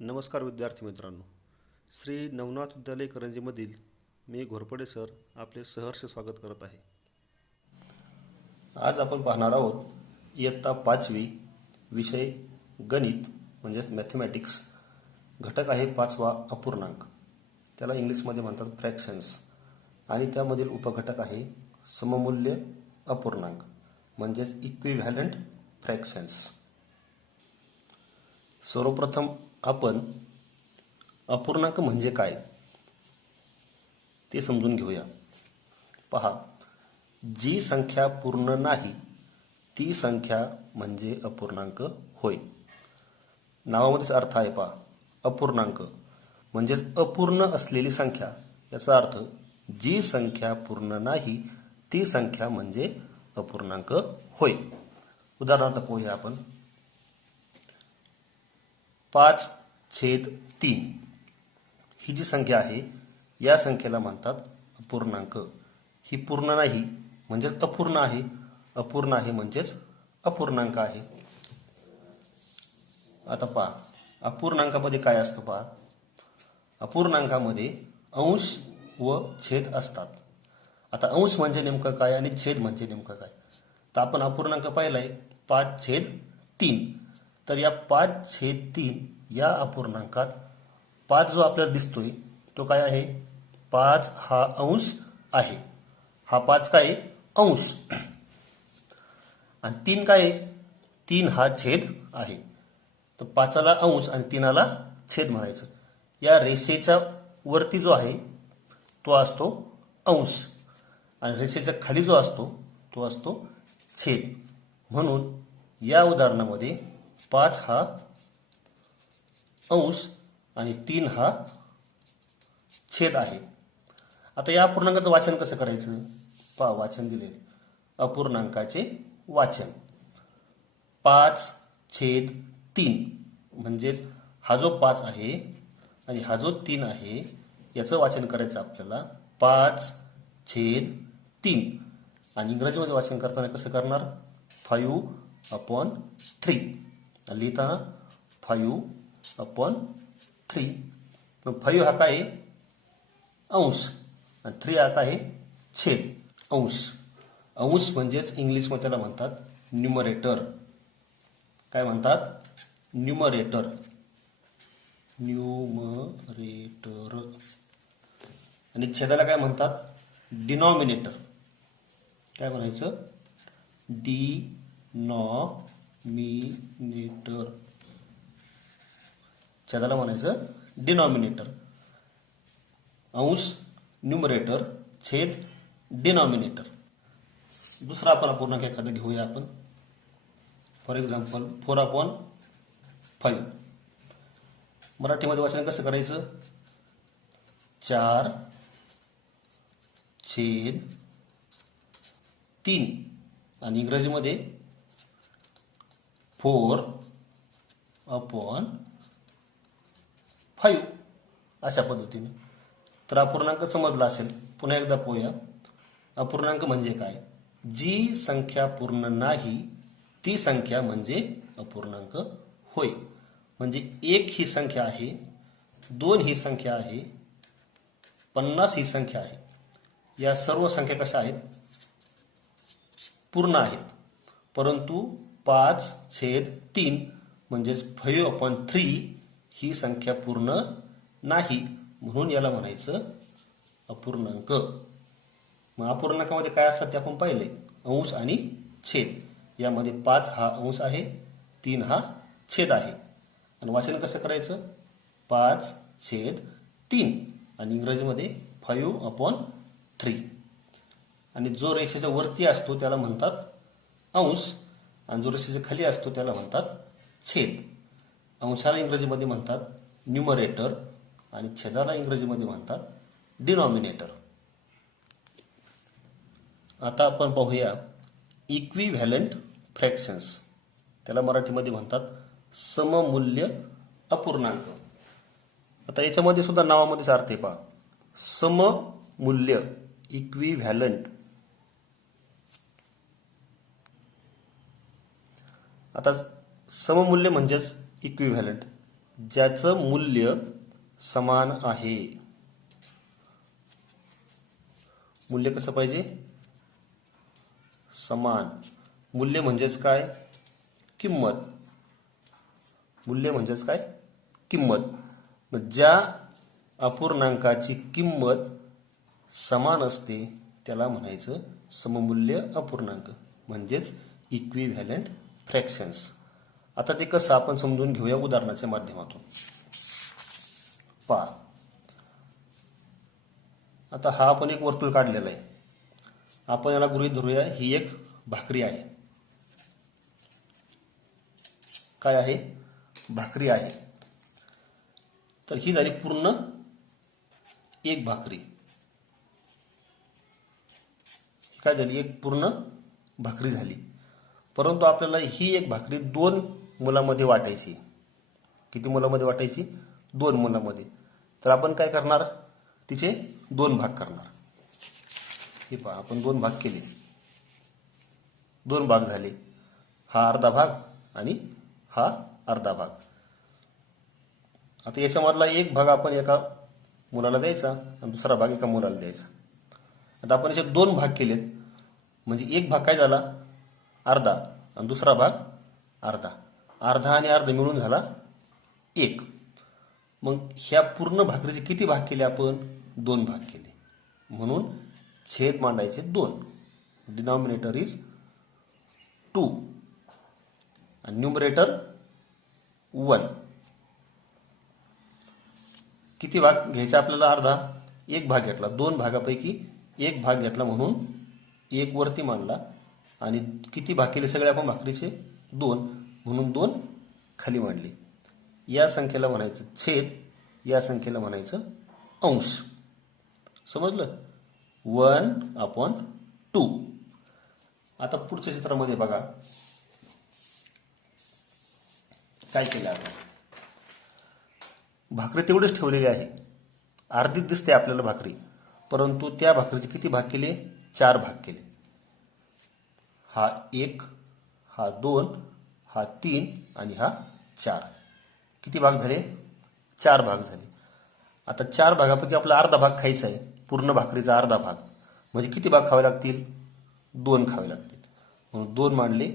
नमस्कार विद्यार्थी मित्रांनो. श्री नवनाथ विद्यालय करंजीमधील मी घोरपडे सर आपले सहर्ष स्वागत करत आहे. आज आपण पाहणार आहोत इयत्ता 5वी विषय गणित म्हणजेच मॅथमॅटिक्स. घटक आहे 5वा अपूर्णांक, त्याला इंग्लिशमध्ये म्हणतात फ्रॅक्शन्स, आणि त्यामधील उपघटक आहे सममूल्य अपूर्णांक म्हणजेच इक्विव्हॅलंट फ्रॅक्शन्स. सर्वप्रथम आपण अपूर्णांक म्हणजे काय ते समजून घेऊया. पहा, जी संख्या पूर्ण नाही ती संख्या म्हणजे अपूर्णांक होय. नावामध्येच अर्थ आहे. पहा, अपूर्णांक म्हणजेच अपूर्ण असलेली संख्या. याचा अर्थ जी संख्या पूर्ण नाही ती संख्या म्हणजे अपूर्णांक होय. उदाहरणार्थ पाहूया आपण. 5/3 ही जी संख्या आहे या संख्येला म्हणतात अपूर्णांक. ही पूर्ण नाही म्हणजेच अपूर्ण आहे, अपूर्ण आहे म्हणजेच अपूर्णांक आहे. आता पहा, अपूर्णांकामध्ये काय असतं. पहा, अपूर्णांकामध्ये अंश व छेद असतात. आता अंश म्हणजे नेमकं काय आणि छेद म्हणजे नेमकं काय. तर आपण अपूर्णांक पाहिलाय 5/3. तर या 5/3 या अपूर्णांकात 5 जो आपल्याला दिसतोय तो काय आहे. 5 हा अंश आहे. हा 5 काय अंश. आणि 3 काय 3 हा छेद आहे. तर 5ला अंश आणि 3ला छेद म्हणायचं. या रेषेच्या वरती जो आहे तो असतो अंश आणि रेषेच्या खाली जो असतो तो असतो छेद. म्हणून या उदाहरणामध्ये 5 हा अंश आणि 3 हा छेद आहे. आता या अपूर्णांकाचं वाचन कसं करायचं. पहा, वाचन दिले. अपूर्णांकाचे वाचन 5/3 म्हणजेच हा जो 5 आहे आणि हा जो 3 आहे याचं वाचन करायचं आपल्याला 5/3. आणि इंग्रजीमध्ये वाचन करताना कसं करणार. 5/3 लिहिताना 5/3. मग 5 हा काय अंश आणि 3 हा काय छेद. अंश अंश म्हणजेच इंग्लिशमध्ये त्याला म्हणतात न्यूमरेटर. काय म्हणतात. न्यूमरेटर. न्यूमरेटर. आणि छेदाला काय म्हणतात. डिनॉमिनेटर. काय म्हणायचं. डिनॉमिनेटर. छेदाला म्हणायचं डिनॉमिनेटर. अंश न्यूमरेटर, छेद डिनॉमिनेटर. दुसरा आपण अपूर्णांक एखादा घेऊया आपण. For example 4/5. मराठीमध्ये वाचन कसं करायचं. 4/3 आणि इंग्रजीमध्ये 4/5 अशा पद्धतीने. तर अपूर्णांक समजला असेल. पुन्हा एकदा पाहूया. अपूर्णांक म्हणजे काय. जी संख्या पूर्ण नाही ती संख्या म्हणजे अपूर्णांक होय. म्हणजे 1 ही संख्या आहे, 2 ही संख्या आहे, 50 ही संख्या आहे. या सर्व संख्या कशा आहेत. पूर्ण आहेत. परंतु 5/3 म्हणजेच 5/3 ही संख्या पूर्ण नाही, म्हणून याला म्हणायचं अपूर्णांक. मग अपूर्णांकामध्ये काय असतात ते आपण पाहिले. अंश आणि छेद. यामध्ये 5 हा अंश आहे, 3 हा छेद आहे. आणि वाचन कसं करायचं. 5/3 आणि इंग्रजीमध्ये 5/3. आणि जो रेषेच्या वरती असतो त्याला म्हणतात अंश आणि जो रेषेच्या खाली असतो त्याला म्हणतात छेद. अंशाला इंग्रजीमध्ये म्हणतात न्यूमरेटर आणि छेदाला इंग्रजीमध्ये म्हणतात डिनॉमिनेटर. आता आपण पाहूया इक्विव्हॅलंट फ्रॅक्शन्स. त्याला मराठीमध्ये म्हणतात सममूल्य अपूर्णांक. आता याच्यामध्ये सुद्धा नावामध्येच अर्थ आहे. पहा, सममूल्य इक्विव्हॅलंट. आता सममूल्य म्हणजेच इक्विव्हॅलंट. ज्याचं मूल्य समान आहे. मूल्य कसं पाहिजे? समान. मूल्य म्हणजेच काय? किंमत. मूल्य म्हणजेच काय? किंमत. मग ज्या अपूर्णांकाची किंमत समान असते त्याला म्हणायचं सममूल्य अपूर्णांक, म्हणजेच इक्विव्हॅलंट फ्रॅक्शन्स. आता ते कसं आपण समजून घेऊया उदाहरणाच्या माध्यमातून. पहा, आता हा आपण एक वर्तुळ काढलेला आहे. आपण याला गृहीत धरूया ही एक भाकरी आहे. काय आहे? भाकरी आहे. तर ही झाली पूर्ण एक भाकरी. काय झाली? एक पूर्ण भाकरी झाली. परंतु आपल्याला ही एक भाकरी 2 मुलांमध्ये वाटायची. किती मुलांमध्ये वाटायची? 2 मुलांमध्ये. तर आपण काय करणार? तिचे 2 भाग करणार. हे पहा, आपण 2 भाग केले. 2 भाग झाले. हा अर्धा भाग आणि हा अर्धा भाग. आता याच्यामधला एक भाग आपण एका मुलाला द्यायचा आणि दुसरा भाग एका मुलाला द्यायचा. आता आपण याचे 2 भाग केलेत, म्हणजे एक भाग काय झाला? अर्धा, आणि दुसरा भाग अर्धा. अर्धा आणि अर्धा मिळून झाला 1. मग ह्या पूर्ण भाकरीचे किती भाग केले आपण? 2 भाग केले. म्हणून छेद मांडायचे 2. डिनॉमिनेटर इज 2 आणि न्यूमरेटर 1. किती भाग घ्यायचा आपल्याला? अर्धा. एक भाग घेतला. 2 भागापैकी एक भाग घेतला म्हणून 1 वरती मांडला. आणि किती भाग केले सगळे आपण भाकरीचे? 2, म्हणून 2 खाली मांडले. या संख्येला म्हणायचं छेद, या संख्येला म्हणायचं अंश. समजलं? 1/2. आता पुढच्या चित्रामध्ये बघा काय केलं आपण. भाकरी तेवढेच ठेवलेली आहे. अर्धीच दिसते आपल्याला भाकरी, परंतु त्या भाकरीचे किती भाग केले? 4 भाग केले. हा 1, हा 2, हा 3 आणि हा 4. किती भाग झाले? 4 भाग झाले. आता 4 भागापैकी आपला अर्धा भाग खायचा आहे. पूर्ण भाकरीचा अर्धा भाग म्हणजे किती भाग खावे लागतील? 2 खावे लागतील. म्हणून 2 मांडले.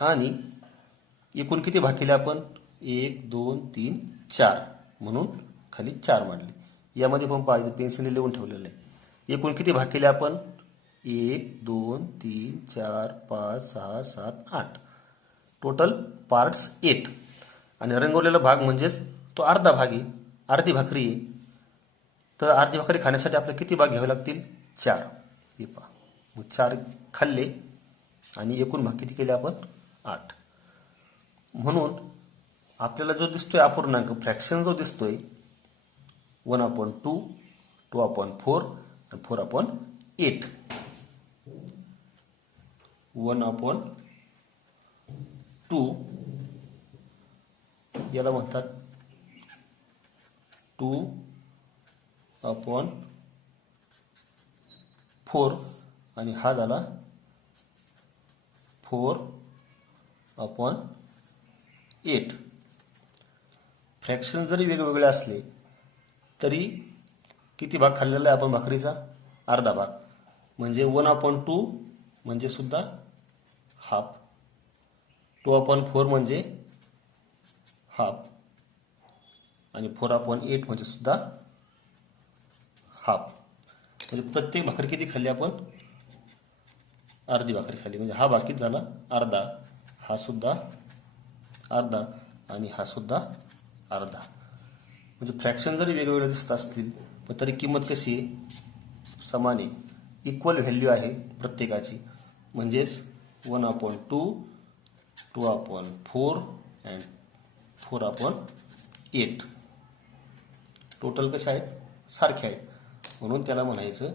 आणि एकूण किती भाग केले आपण? 1, 2, 3, 4. म्हणून खाली 4 मांडले. यामध्ये पण पाहिजे पेन्सिलने लिहून ठेवलेलं आहे. एकूण किती भाग केले आपण? 1, 2, 3, 4, 5, 6, 7, 8. Total parts 8. आणि रंगवलेला भाग म्हणजेच तो अर्धा भाग आहे, अर्धी भाकरी आहे. तर अर्धी भाकरी खाण्यासाठी आपल्याला किती भाग घ्यावे लागतील? 4. हे पहा, मग 4 खाल्ले आणि एकूण भाग किती केले आपण? 8. म्हणून आपल्याला जो दिसतोय अपूर्णांक फ्रॅक्शन जो दिसतोय 1/2, 2/4 आणि 4/8. 1/2 याला म्हणतात 2/4 आणि हा झाला 4/8. फ्रॅक्शन जरी वेगवेगळे असले तरी किती भाग खाल्लेला आहे आपण भाकरीचा? अर्धा भाग. म्हणजे 1/2 म्हणजे सुद्धा हाफ. 2/4 म्हणजे हाफ. आणि 4/8 म्हणजे सुद्धा हाफ. म्हणजे प्रत्येक भाकरी किती खाल्ली आपण? अर्धी भाकरी खाल्ली. म्हणजे हा भाग किती झाला? अर्धा. हा सुद्धा अर्धा आणि हा सुद्धा अर्धा. म्हणजे फ्रॅक्शन जरी वेगवेगळे दिसत असतील पण तरी किंमत कशी आहे? समान आहे. इक्वल व्हॅल्यू आहे प्रत्येकाची. म्हणजेच 1/2, 2/4 अँड 4/8. टोटल कसे आहेत? सारखे आहेत. म्हणून त्याला म्हणायचं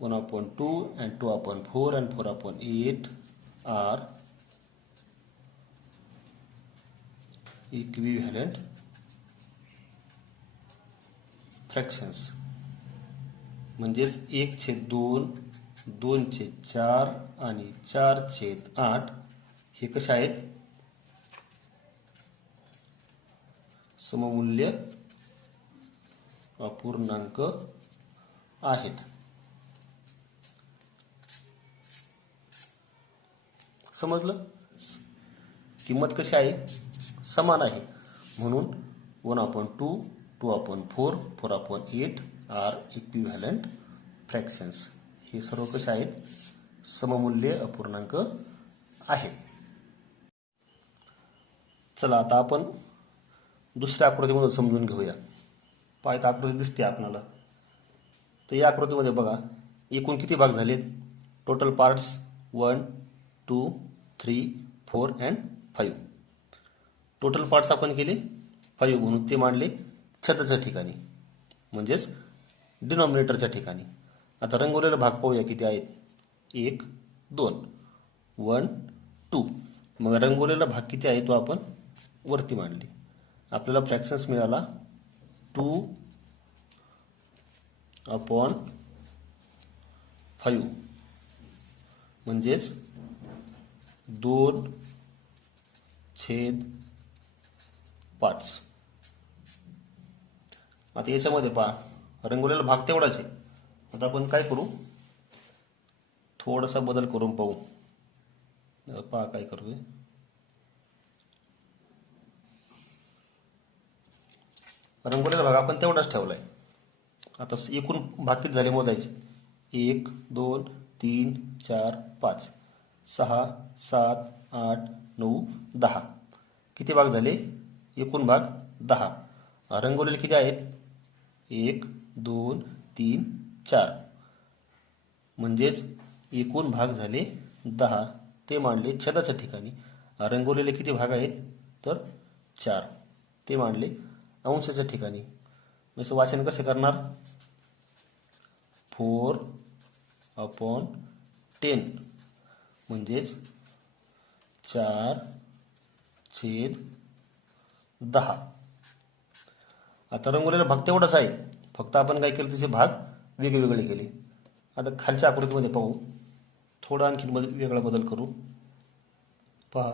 1/2 and 2/4 and 4/8 are equivalent fractions. म्हणजेच 1/2, 2/4 आणि 4/8 हे कसे आहेत? सममूल्य अपूर्णांक आहेत। समजलं? किंमत कशी आहे? समान आहे, म्हणून 1/2, 2/4, 4/8 आर इक्विव्हॅलंट फ्रॅक्शन्स। हे सर्व कसे आहेत? सममूल्य अपूर्णांक आहेत। चला आता आपण दुसऱ्या आकृतीमध्ये समजून घेऊया। पायत आकृती दिसते आपल्याला, तर या आकृतीमध्ये बघा एकूण किती भाग झालेत? Total parts 1, 2, 3, 4 and 5। Total parts आपण केले 5, म्हणून ते मांडले छेदाच्या ठिकाणी, म्हणजेच डिनॉमिनेटरच्या ठिकाणी। आता रंगवलेला भाग पाहूया किती आहेत? 1, 2, 1, 2। मग रंगवलेला भाग किती आहे तो आपण वरती मांडले। आपल्याला फ्रॅक्शन्स मिळाला 2/5, म्हणजेच 2/5। आता याच्यामध्ये पहा रंगवलेला भाग तेवढाच आहे। आता आपण काय करू? थोडासा बदल करून पाहू। पहा काय करतोय। रंगवलेला भाग आपण तेवढाच ठेवलाय। आता एकूण भाग किती झाले मोजायचे? 1, 2, 3, 4, 5, 6, 7, 8, 9, 10। किती भाग झाले? एकूण भाग 10। रंगवलेले किती आहेत? 1, 2, 3, 4, म्हणजेच एकूण भाग झाले 10। ते मांडले छेदाच्या ठिकाणी। रंगवलेले किती भाग आहेत? तर 4, ते मांडले अंशाच्या ठिकाणी। म्हणजे वाचन कसे करणार? 4/10, म्हणजेच 4/10। आता रंगवलेला भाग तेवढाच आहे, फक्त आपण काय केलं? त्याचे भाग वेगवेगळे केले। आता खालच्या आकृतीमध्ये पाहू, थोडा आणखी वेगळा बदल करू। पहा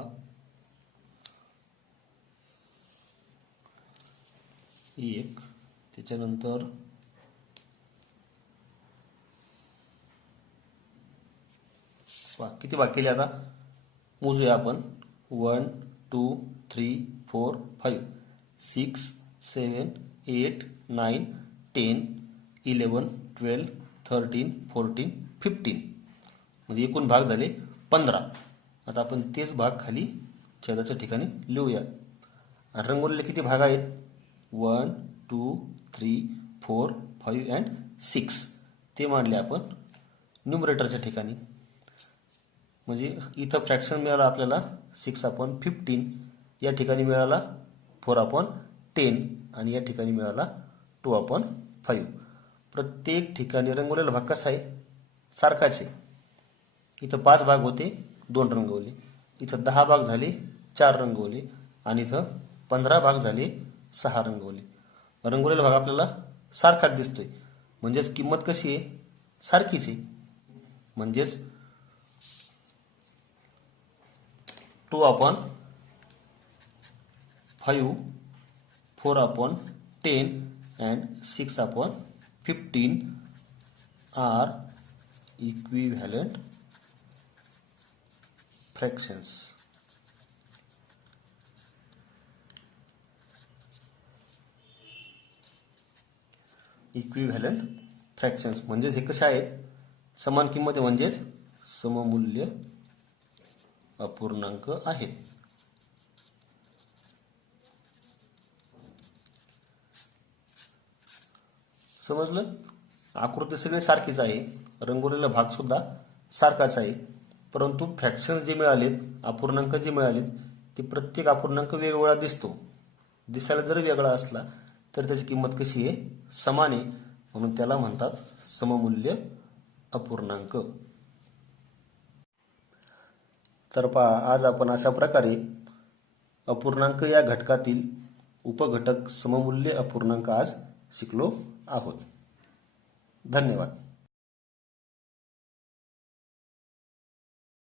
1, त्याच्यानंतर 5। किती भाग केले? आता मोजूया आपण। 1, 2, 3, 4, 5, 6, 7, 8, 9, 10, 11, 12, 13, 14, 15, म्हणजे एकूण भाग झाले 15। आता आपण तेच भाग खाली छेदाच्या ठिकाणी लिहूया। रंगवलेले किती भाग आहेत? 1, 2, 3, 4, 5 अँड 6। ते मांडले आपण न्यूमरेटरच्या ठिकाणी। म्हणजे इथं फ्रॅक्शन मिळाला आपल्याला 6/15, या ठिकाणी मिळाला 4/10 आणि या ठिकाणी मिळाला 2/5। प्रत्येक ठिकाणी रंगवलेला भाग कसा आहे? सारखाच आहे। इथं 5 भाग होते, 2 रंगवले। इथं 10 भाग झाले, 4 रंगवले। आणि इथं 15 भाग झाले, 6 रंगवले। रंगवलेला भाग आपल्याला सारखाच दिसतोय, म्हणजेच किंमत कशी आहे? सारखीच आहे। म्हणजेच 2/5, 4/10 and 6/15 are equivalent fractions. Equivalent fractions म्हणजेच हे कसे आहेत? समान किंमत म्हणजेच सममूल्य अपूर्णांक आहेत। समजलं? आकृती सगळी सारखीच आहे, रंगवलेला भाग सुद्धा सारखाच आहे, परंतु फ्रॅक्शन जे मिळालेत, अपूर्णांक जे मिळालेत, ते प्रत्येक अपूर्णांक वेगवेगळा दिसतो। दिसायला जर वेगळा असला तर त्याची किंमत कशी आहे? समान आहे, म्हणून त्याला म्हणतात सममूल्य अपूर्णांक। तर पहा, आज आपण अशा प्रकारे अपूर्णांक या घटकातील उपघटक सममूल्य अपूर्णांक आज शिकलो आहोत। धन्यवाद।